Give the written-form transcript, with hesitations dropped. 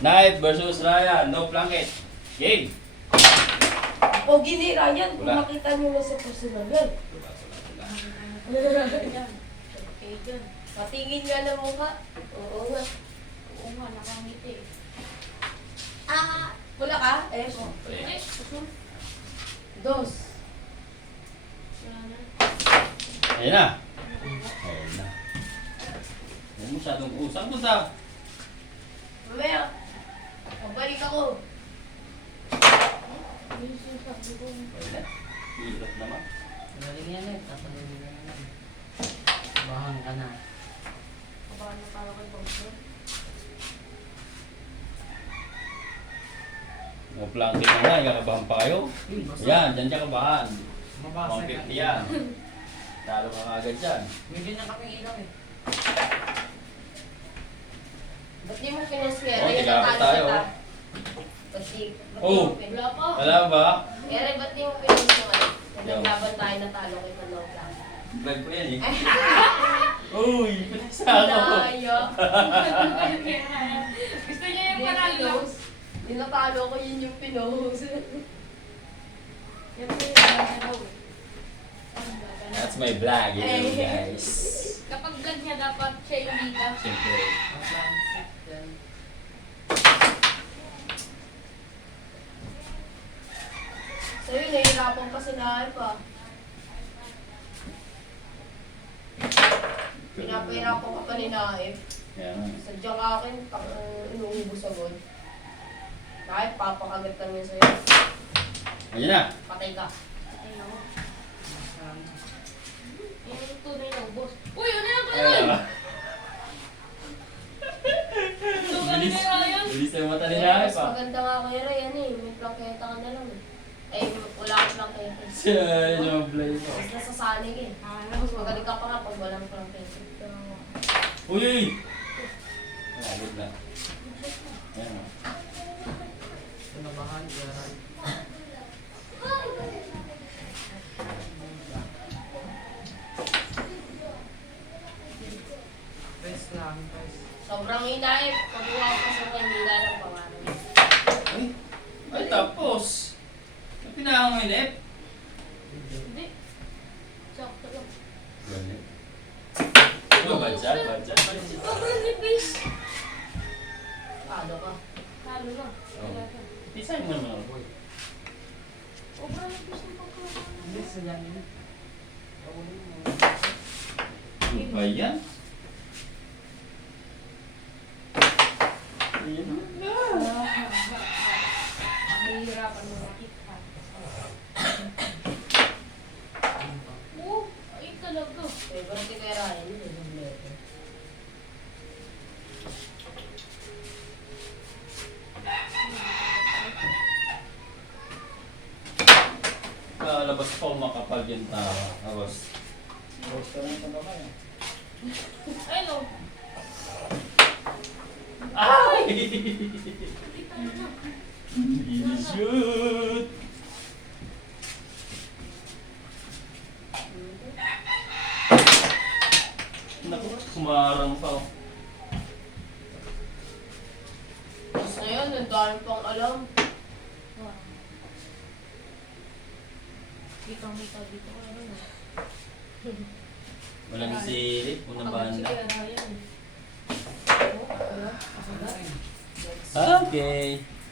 Naep versus Ryan. No planket. Game. O ginira yan. Kung Wala. makita nyo na sa personal yan. Okay, dyan. Patingin nga ng mukha. Oo nga. Oo nga, nakangiti. Ah! Wala ka? Eh, Hindi. dos. Wala na. Ayan na. Ayan na. Huwag masyadong usang punta. Mamaya. Pabalik ako. Yung sinasabi ko. Ayan na. Hirap naman. Galing yan eh, tatalagin na naman. Bahang ka na. Kabahan na para kay Bogdan. No planket na nga. Ikakabahan pa kayo. Ayan, dyan ka kabahan. Mabasa 150 yan. Talo ka agad dyan. May ganyan kaming ilaw eh. Ba't di mo pinaswera? Oh, Yan tigapit ang talo tayo. sa ta. Ba't di Oh. mo Wala pa. Alam ba? Ere, ba't di mo pinaswera? Naglaban tayo na talo kay Manong Plan. Vlog ko yan eh. Uy, pinasa ako. Dayo. Gusto niya yung panalo. Tinatalo ko yun yung pinost. Yan po yung panalo daw eh. That's my vlog, you know, Eh. guys. Kapag vlog niya, dapat siya yung bida. Siyempre. Atlantic yan. Sa'yo, nahihirapan pa si Naep ah. Pinapahirapan ka pa ni Naep. Kaya nga. Sadyang akin, inuubos agad. Kahit papakagat lang yun sa'yo. Ayan na. Patay ka. Ay, no. Masarap na. Yung tunay na ubos. Uy, ano yan ko Ayan yun? na. Tunay Bilis. na yun. Bilis na yung mata ni Eh, Naep mas ah. maganda nga kaya yan eh. May plangketa ka na lang eh. Eh, wala akong plangketa. Siya, yung vlog ko. Mas nasasanig eh. Mas magaling ka pa nga pag walang plangketa. Uy, uy! Ayan, good na. Ayan na. Pinabahan, garan. Press lang, press. Sobrang inaip. Pagbuha ko sa Manila ng pangalan. Ay, ay tapos. Ang pinahang mo yung Naep? Hindi. Sakto lang. Galing. Ano ba dyan? Badya? Sobrang nipis. Talo ka. Talo lang. Wala ka. Isay mo naman ako. Sobrang nipis ng pagkakaroon. Hindi, sa janin. Pagulin mo. Ano ba yan? Ayan na. Mahihirapan mo makita. Oo, ay talaga. Favorite ko kaya Ryan yun eh. Doblete. Labas pa kung makapal yung tawa. Tapos. Tapos ka rin sa baba yan. Ay no. Ay! Kita mo na. Easy shoot! Naku, kumarang pa oh. Tapos ngayon, ang dami pang alam. Wow. Kitang-kita dito. Ano na? Walang silip, unang banda. Sige, Ryan. Oo, ano? Ako na. Okay.